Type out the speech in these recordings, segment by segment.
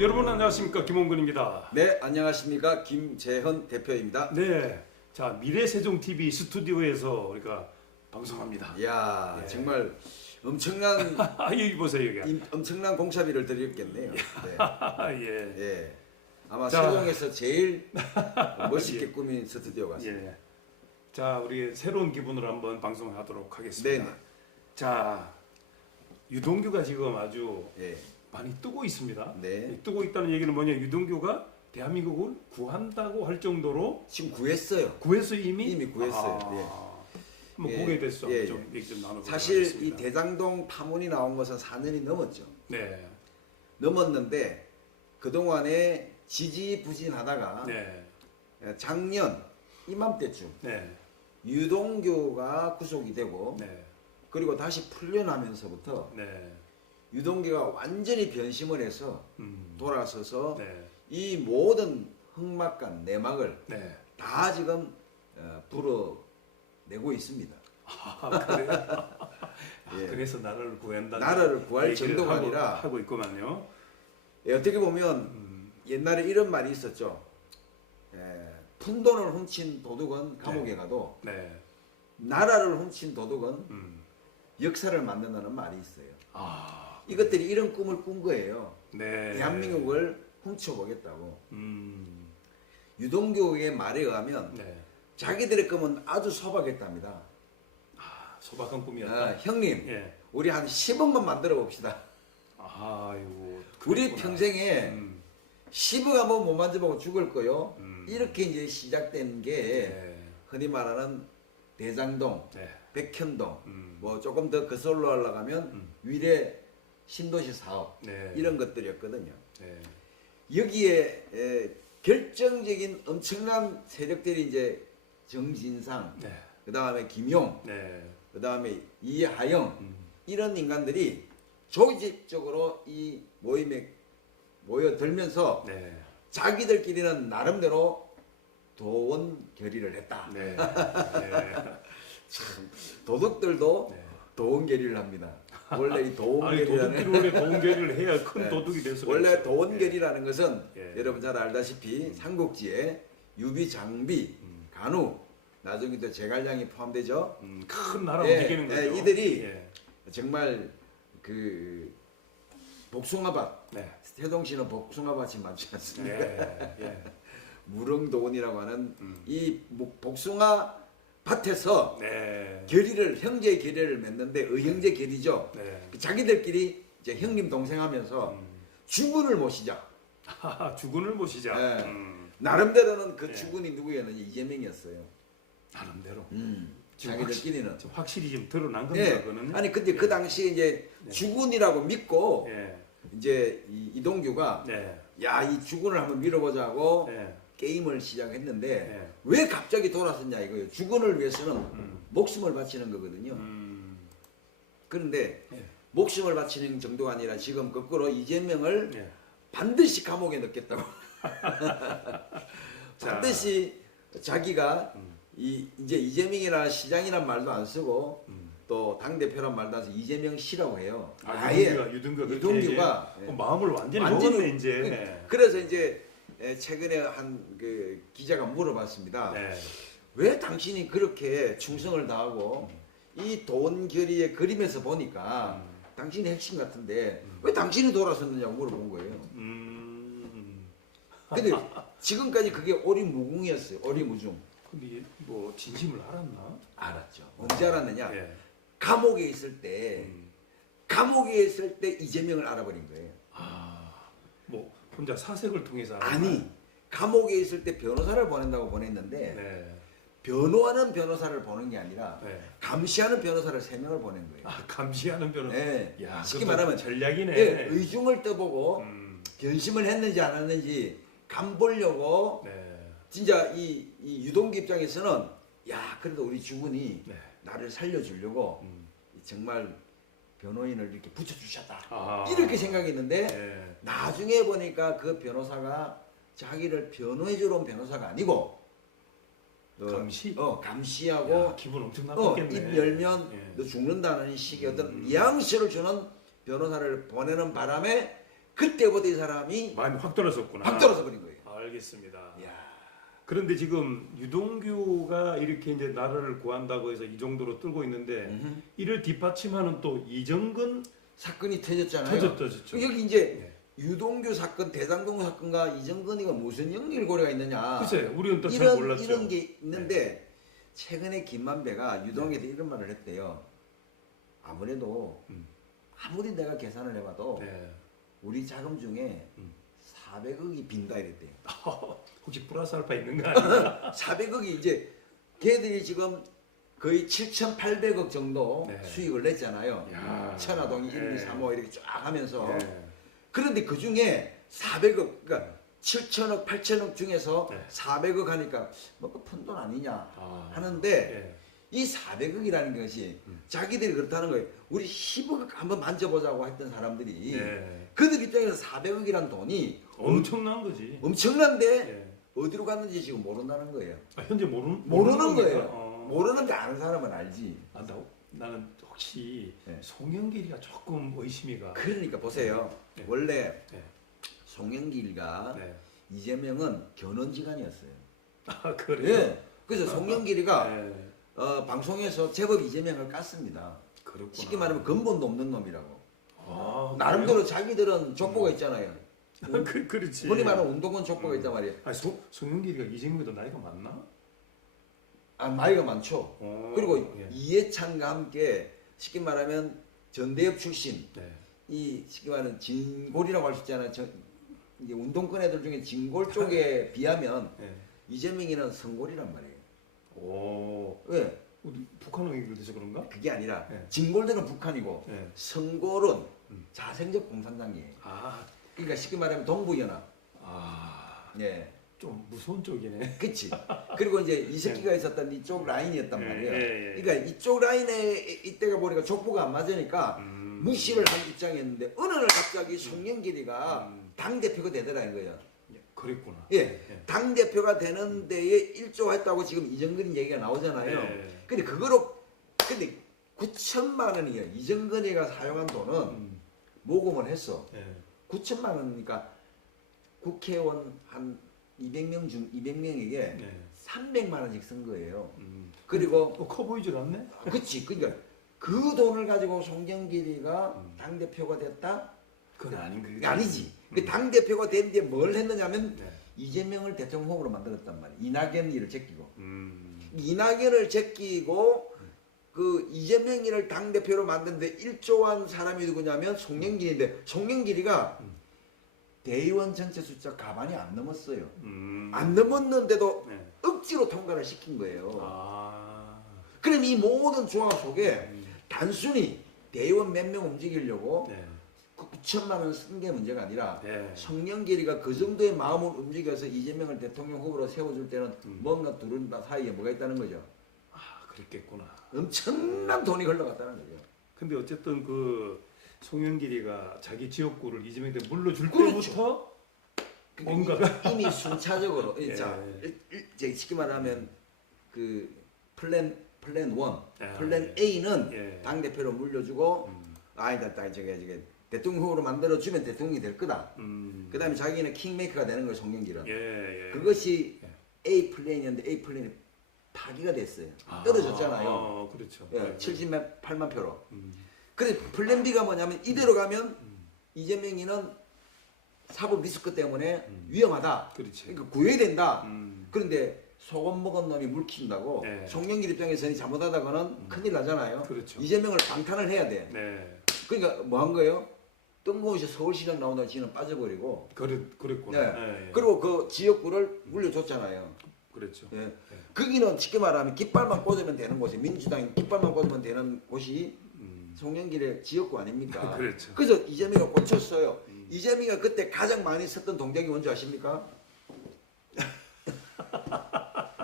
여러분 안녕하십니까, 김홍근입니다. 네, 안녕하십니까, 김재헌 대표입니다. 네, 자 미래세종TV 스튜디오에서 우리가 방송합니다. 이야, 네. 정말 엄청난 여기 보세요, 여기. 엄청난 공사비를 들였겠네요. 네. 예. 예. 아마 자. 세종에서 제일 멋있게 꾸민 스튜디오 같습니다. 예. 자, 우리 새로운 기분으로 한번 방송하도록 하겠습니다. 네네. 자, 유동규가 지금 아주 예. 많이 뜨고 있습니다. 네. 뜨고 있다는 얘기는 뭐냐? 유동규가 대한민국을 구한다고 할 정도로 지금 구했어요. 구했어요, 이미? 이미 구했어요. 한번 예. 보게 됐어. 예, 좀 얘기 좀 나눠보도록 사실 하겠습니다. 이 대장동 파문이 나온 것은 4년이 넘었죠. 네. 넘었는데 그동안에 지지부진하다가 네. 작년 이맘때쯤 네. 유동규가 구속이 되고 네. 그리고 다시 풀려나면서부터 네. 유동규가 완전히 변심을 해서 돌아서서 네. 이 모든 흑막간 내막을 네. 다 지금 불어내고 있습니다. 그래. 예. 그래서 나라를 구한다. 나라를 구할 정도가 아니라 하고 있구만요. 예, 어떻게 보면 옛날에 이런 말이 있었죠. 푼돈을 훔친 도둑은 감옥에 가도 네. 나라를 훔친 도둑은 음. 역사를 만든다는 말이 있어요. 아. 이것들이 이런 꿈을 꾼 거예요. 네. 대한민국을 훔쳐보겠다고. 음. 유동규의 말에 의하면 네. 자기들의 꿈은 아주 소박했답니다. 소박한 꿈이었다. 형님, 예. 우리 한 10억만 만들어 봅시다. 아이고. 우리 그랬구나. 평생에 음. 10억 한번 못 만져보고 죽을 거요. 음. 이렇게 이제 시작된 게 네. 흔히 말하는 대장동, 네. 백현동, 음. 뭐 조금 더 거슬러 올라가면 위례 신도시 사업 네. 이런 것들이었거든요. 네. 여기에 결정적인 엄청난 세력들이 이제 정진상, 네. 그 다음에 김용, 네. 그 다음에 이하영 음. 이런 인간들이 조직적으로 이 모임에 모여들면서 네. 자기들끼리는 나름대로 도원 결의를 했다. 네. 네. 도둑들도 네. 도원 결의를 합니다. 원래 이 도원 아니, 도둑들이 결의라는 원래 도움결의를 해야 큰 네. 도둑이 될수 원래 있어요. 도원 예. 결의라는 것은 예. 여러분 잘 알다시피 삼국지에 유비, 장비, 간우, 나중에 또 제갈량이 포함되죠. 큰 나라 예, 움직이는 거죠. 예, 이들이 예. 정말 그 복숭아밭, 네. 세종시는 복숭아밭이 많지 않습니까? 예. 예. 무릉도원이라고 하는 이 복숭아 밭에서 네. 결의를 형제 결의를 맺는데 의형제 결의죠. 네. 자기들끼리 이제 형님 동생 하면서 주군을 모시자. 주군을 모시자. 예. 나름대로는 그 네. 주군이 누구였느냐 이재명이었어요. 나름대로. 지금 자기들끼리는. 확실히 지금 드러난 겁니다. 네. 그거는. 아니 근데 그 당시에 이제 주군이라고 믿고 예. 이제 이동규가 네. 야 이 주군을 한번 밀어보자고 네. 게임을 시작했는데 네. 왜 갑자기 돌아섰냐 이거예요. 주군을 위해서는 음. 목숨을 바치는 거거든요. 그런데 예. 목숨을 바치는 정도가 아니라 지금 거꾸로 이재명을 예. 반드시 감옥에 넣겠다고. 자. 반드시 자기가 이제 이재명이나 시장이란 말도 안 쓰고 또 당대표란 말도 안 쓰고 이재명 씨라고 해요. 유동규가 마음을 완전히 먹었네 이제. 그래서 이제 최근에 한 그 기자가 물어봤습니다. 네. 왜 당신이 그렇게 충성을 다하고 이 돈 결의의 그림에서 보니까 당신이 핵심 같은데 왜 당신이 돌아섰느냐고 물어본 거예요. 근데 지금까지 그게 오리무궁이었어요. 오리무중. 근데 뭐 진심을 알았나? 알았죠. 언제 알았느냐? 예. 감옥에 있을 때 감옥에 있을 때 이재명을 알아버린 거예요. 뭐 혼자 사색을 통해서 아니 감옥에 있을 때 변호사를 보낸다고 보냈는데 네. 변호하는 변호사를 보낸 게 아니라 네. 감시하는 변호사를 3명을 보낸 거예요. 감시하는 변호사. 네. 야, 쉽게 그것도 말하면 전략이네. 예, 의중을 떠보고 변심을 했는지 안 했는지 간 보려고 네. 진짜 이 유동규 입장에서는 야 그래도 우리 주군이 네. 나를 살려주려고 정말 변호인을 이렇게 붙여주셨다 아. 이렇게 생각했는데 네. 나중에 보니까 그 변호사가 자기를 변호해주러 온 변호사가 아니고 감시? 감시하고 야, 기분 엄청 나빴겠네. 입 열면 예. 너 죽는다는 식의 어떤 뉘앙스를 주는 변호사를 보내는 바람에 그때부터 이 사람이 많이 확 떨어졌구나. 확 떨어져 버린 거예요. 알겠습니다. 이야. 그런데 지금 유동규가 이렇게 이제 나라를 구한다고 해서 이 정도로 뜨고 있는데 음흠. 이를 뒷받침하는 또 이정근 사건이 터졌잖아요. 터졌죠. 여기 이제 네. 유동규 사건, 대장동 사건과 이정근이가 무슨 연결고리가 있느냐. 글쎄, 우리는 또 잘 이런 몰랐죠. 네. 이런 게 있는데 최근에 김만배가 유동에서 이런 말을 했대요. 아무래도 음. 아무리 내가 계산을 해봐도 네. 우리 자금 중에 음. 400억이 빈다 이랬대요. 혹시 플러스 알파 있는 거 아니야? 400억이 이제 걔들이 지금 거의 7,800억 정도 네. 수익을 냈잖아요. 야. 천화동 1, 2, 3, 5 이렇게 쫙 하면서. 네. 그런데 그 중에 400억, 그러니까 7천억, 8천억 중에서 네. 400억 하니까 뭐그 푼돈 아니냐 아. 하는데 네. 이 400억이라는 것이 자기들이 그렇다는 거예요. 우리 10억 한번 만져보자고 했던 사람들이 네. 그들 입장에서 400억이라는 돈이 엄청난 거지. 엄청난데 네. 어디로 갔는지 지금 모른다는 거예요. 아, 현재 모르는 겁니까? 거예요. 모르는데 아는 사람은 알지. 아, 나는 혹시 네. 송영길이가 조금 의심이가. 그러니까 보세요. 네. 원래 네. 송영길과 네. 이재명은 견원지간이었어요. 아, 그래요? 예. 그래서 송영길이가 네. 방송에서 제법 이재명을 깠습니다. 그렇구나. 쉽게 말하면 근본도 없는 놈이라고. 아, 나름대로 자기들은 족보가 있잖아요. 그래요? 그렇지. 흔히 말하는 운동권 족보가 있단 말이에요. 아니, 송영길이가 이정규도 나이가 많나? 아, 나이가 많죠. 어, 그리고 예. 이해찬과 함께 쉽게 말하면 전대협 출신, 네. 이 쉽게 말하는 진골이라고 할 수 있잖아요. 이제 운동권 애들 중에 진골 쪽에 비하면 네. 이재명이는 성골이란 말이에요. 오, 왜? 우리 북한 의견 돼서 그런가? 그게 아니라 네. 진골들은 북한이고 네. 성골은 음. 자생적 공산당이에요. 아, 그러니까 쉽게 말하면 동부연합. 아, 예. 좀 무서운 쪽이네. 그치. 그리고 이제 이석기가 있었던 이쪽 라인이었단 예, 말이에요. 예, 예. 그러니까 이쪽 라인에 이때가 보니까 족보가 안 맞으니까 무시를 한 입장이었는데 어느 날 갑자기 송영길이가 당대표가 되더라는 거예요. 예, 그랬구나. 예. 당대표가 되는 데에 일조했다고 지금 이정근이 얘기가 나오잖아요. 예. 근데 9천만 원이에요. 이정근이가 사용한 돈은 모금을 했어. 예. 9천만 원이니까 국회의원 한 200명 중 200명에게 예. 300만 원씩 쓴 거예요. 음. 그리고 커 보이질 않네? 그치. 그러니까 그 돈을 가지고 송영길이가 당 대표가 됐다? 그건 아닌 거지. 그게 아니지. 당 대표가 된 뒤에 뭘 했느냐면 네. 이재명을 대통령 후보로 만들었단 말이야. 이낙연이를 제끼고. 이낙연을 제끼고 그 이재명이를 당 대표로 만드는데 일조한 사람이 누구냐면 송영길인데 송영길이가 대의원 전체 숫자 가만히 안 넘었어요. 안 넘었는데도 네. 억지로 통과를 시킨 거예요. 아. 그럼 이 모든 조합 속에 단순히 대의원 몇 명 움직이려고 네. 9천만 원 쓴 게 문제가 아니라 네. 송영길이가 그 정도의 마음을 움직여서 이재명을 대통령 후보로 세워줄 때는 뭔가 둘은 다 사이에 뭐가 있다는 거죠. 아, 그랬겠구나. 엄청난 돈이 흘러갔다는 거죠. 근데 어쨌든 그 송영길이가 자기 지역구를 이재명한테 물러줄 그렇죠. 때부터 근데 뭔가가 이미 순차적으로 예. 자 쉽게 말하면 그 플랜 1, 예. 플랜 A는 예. 당 대표로 물려주고 아니다, 저게 대통령 후보로 만들어 주면 대통령이 될 거다. 그다음에 자기는 킹메이커가 되는 거예요, 송영길은. 예. 그것이 예. A 플랜이었는데 A 플랜이 파기가 됐어요. 떨어졌잖아요. 아, 그렇죠. 예, 78만 표로. 음. 그래서 플랜 B가 뭐냐면 이대로 가면 이재명이는 사법 리스크 때문에 위험하다. 그렇지. 그러니까 구해야 된다. 음. 그런데 소금 먹은 놈이 물 킨다고 네. 송영길 입장에서는 잘못하다가는 큰일 나잖아요. 그렇죠. 이재명을 방탄을 해야 돼. 네. 그러니까 뭐 한 거예요? 뜬금없이 서울시장 나온다고 지는 빠져버리고 그랬구나. 네. 예, 예. 그리고 그 지역구를 물려줬잖아요. 그랬죠. 예. 거기는 쉽게 말하면 깃발만 꽂으면 되는 곳이 민주당이 깃발만 꽂으면 되는 곳이 송영길의 지역구 아닙니까? 그렇죠. 그래서 이재명이 꽂혔어요. 이재명이가 그때 가장 많이 썼던 동작이 뭔지 아십니까?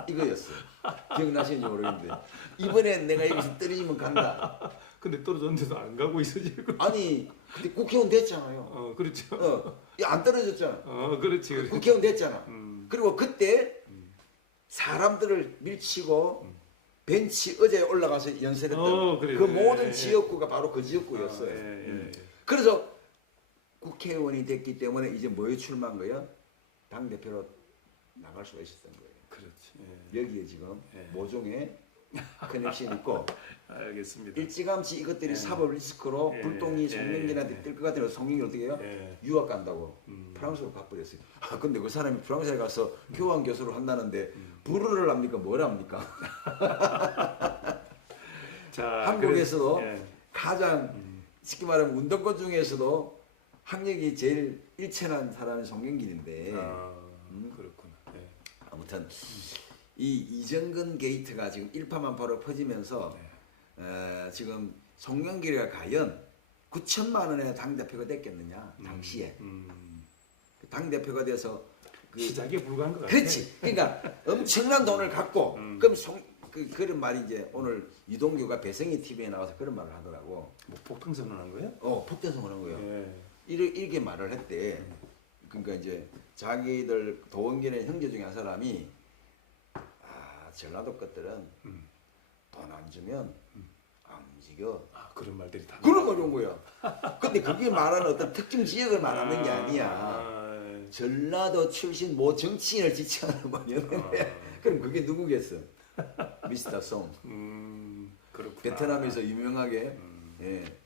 이거였어요. 기억나시는지 모르겠는데 이번에 내가 여기서 떨어지면 간다. 근데 떨어졌는데도 안 가고 있어 지금. 아니 그때 국회의원 됐잖아요. 그렇죠. 안 떨어졌잖아. 그렇지. 그렇지. 국회의원 됐잖아. 그리고 그때 사람들을 밀치고 벤치 의자에 올라가서 연설했던 그래. 그 모든 지역구가 바로 그 지역구였어요. 예. 그래서 국회의원이 됐기 때문에 이제 뭐에 출마한 거예요? 당 대표로 나갈 수가 있었던 거예요. 그렇지. 여기에 지금 예. 모종의 커넥션이 있고 알겠습니다. 일찌감치 이것들이 예. 사법 리스크로 예. 불똥이 예. 송영길한테 예. 뜰 것 같아요. 송영길 어떻게 해요? 예. 유학 간다고 음. 프랑스로 가버렸어요. 아 근데 그 사람이 프랑스에 가서 교환 교수를 한다는데 음. 불어를 합니까? 뭘 합니까? 자, 한국에서도 그래서, 예. 가장 쉽게 말하면 운동권 중에서도 학력이 제일 일천한 사람이 송영길인데 아, 그렇구나. 예. 아무튼 이 이정근 게이트가 지금 일파만파로 퍼지면서 지금 송영길이가 과연 9천만 원의 당 대표가 됐겠느냐 당시에 당 대표가 돼서 시작에 불과한 것 같아. 그렇지. 그러니까 엄청난 돈을 갖고 그럼 그런 말이 이제 오늘 유동규가 배성희 TV에 나와서 그런 말을 하더라고. 뭐 폭풍 선언한 거예요? 폭탄성을 한 거예요. 예. 이렇게 말을 했대. 그러니까 이제 자기들 도원결의 형제 중에 한 사람이 전라도 것들은 돈 안 주면 안 움직여. 그런 말들이 다. 그런 걸 온 거야. 근데 그게 말하는 어떤 특정 지역을 말하는 게 아니야. 전라도 출신 모 정치인을 지칭하는 말이었는데 그럼 그게 누구겠어? 미스터 송. 그렇구나. 베트남에서 유명하게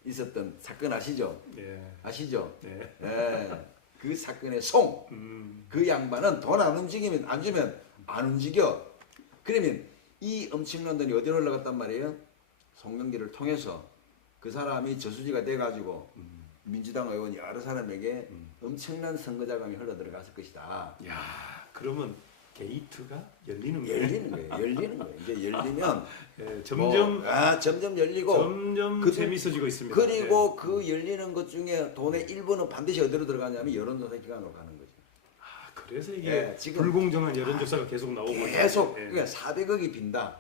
있었던 사건 아시죠? 예. 아시죠? 예. 그 사건의 송. 그 양반은 돈 안 주면 안 움직여. 그러면 이 엄청난 돈이 어디로 올라갔단 말이에요? 송영길을 통해서 그 사람이 저수지가 돼가지고 민주당 의원 여러 사람에게 엄청난 선거 자금이 흘러 들어갔을 것이다. 야, 그러면 게이트가 열리는 거예요. 열리는 거예요. 이제 열리면 예, 점점 점점 열리고 점점 재밌어지고 있습니다. 그리고 그 열리는 것 중에 돈의 일부는 반드시 어디로 들어가냐면 여론조사 기관으로 가는 거죠. 그래서 이게 지금 불공정한 여론조사가 계속 나오고 계속 그러니까 400억이 빈다.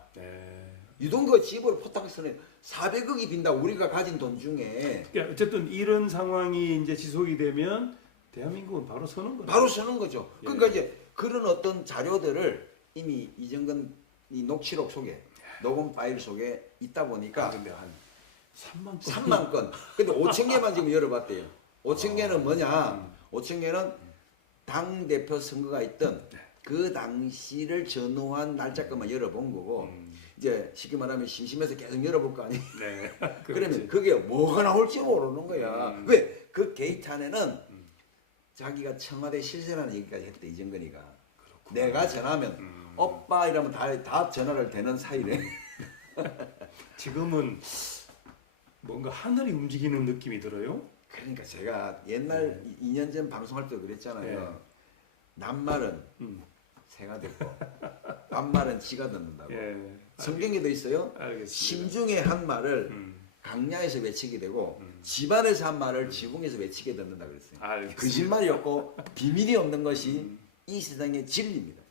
유동규가 집을 포탁해서는 400억이 빈다. 우리가 가진 돈 중에 그러니까 어쨌든 이런 상황이 이제 지속이 되면 대한민국은 바로 서는 거죠. 바로 서는 거죠. 그러니까 이제 그런 어떤 자료들을 이미 이정근 이 녹취록 속에 녹음 파일 속에 있다 보니까 근데 한 3만 건. 3만 건. 근데 5천 개만 지금 열어봤대요. 5천 개는 뭐냐? 5천 개는 당 대표 선거가 있던 그 당시를 전후한 날짜 것만 열어본 거고 이제 쉽게 말하면 심심해서 계속 열어볼 거 아니에요. 네. 그러면 그게 뭐가 나올지 모르는 거야. 왜? 그 게이트 안에는 자기가 청와대 실세라는 얘기까지 했대 이정근이가. 그렇구나. 내가 전화하면 오빠 이러면 다 전화를 대는 사이래. 지금은 뭔가 하늘이 움직이는 느낌이 들어요. 그러니까 제가 옛날 2년 전 방송할 때 그랬잖아요. 낱말은 새가 듣고 반말은 지가 듣는다고. 성경에도 있어요. 알겠습니다. 심중에 한 말을 강야에서 외치게 되고 집안에서 한 말을 지붕에서 외치게 듣는다 그랬어요. 알겠습니다. 거짓말이 없고 비밀이 없는 것이 이 세상의 진리입니다.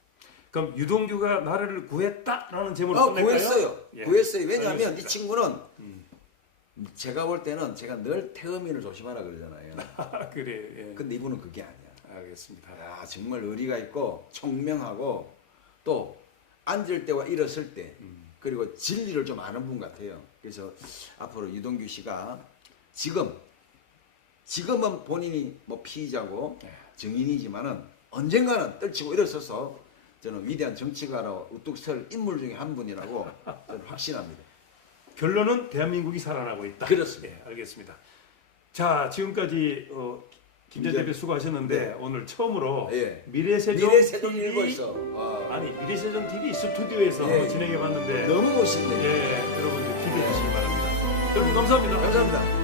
그럼 유동규가 나라를 구했다라는 제목으로 끝낼까요? 구했어요. 예. 구했어요. 왜냐하면 알겠습니다. 이 친구는 제가 볼 때는 제가 늘 태음인을 조심하라 그러잖아요. 그래. 예. 근데 이분은 그게 아니야. 알겠습니다. 야, 정말 의리가 있고 총명하고 또 앉을 때와 일었을 때 그리고 진리를 좀 아는 분 같아요. 그래서 앞으로 유동규 씨가 지금은 본인이 뭐 피의자고 증인이지만은 언젠가는 떨치고 일어서서 저는 위대한 정치가로 우뚝 설 인물 중에 한 분이라고 저는 확신합니다. 결론은 대한민국이 살아나고 있다. 그렇습니다. 예, 알겠습니다. 자, 지금까지 김 전 대표 수고하셨는데 오늘 처음으로 미래세종 일보에서 미래세종 TV 스튜디오에서 한번 진행해봤는데 너무 멋있네요. 여러분들 기대해 주시기 바랍니다. 여러분 감사합니다. 감사합니다.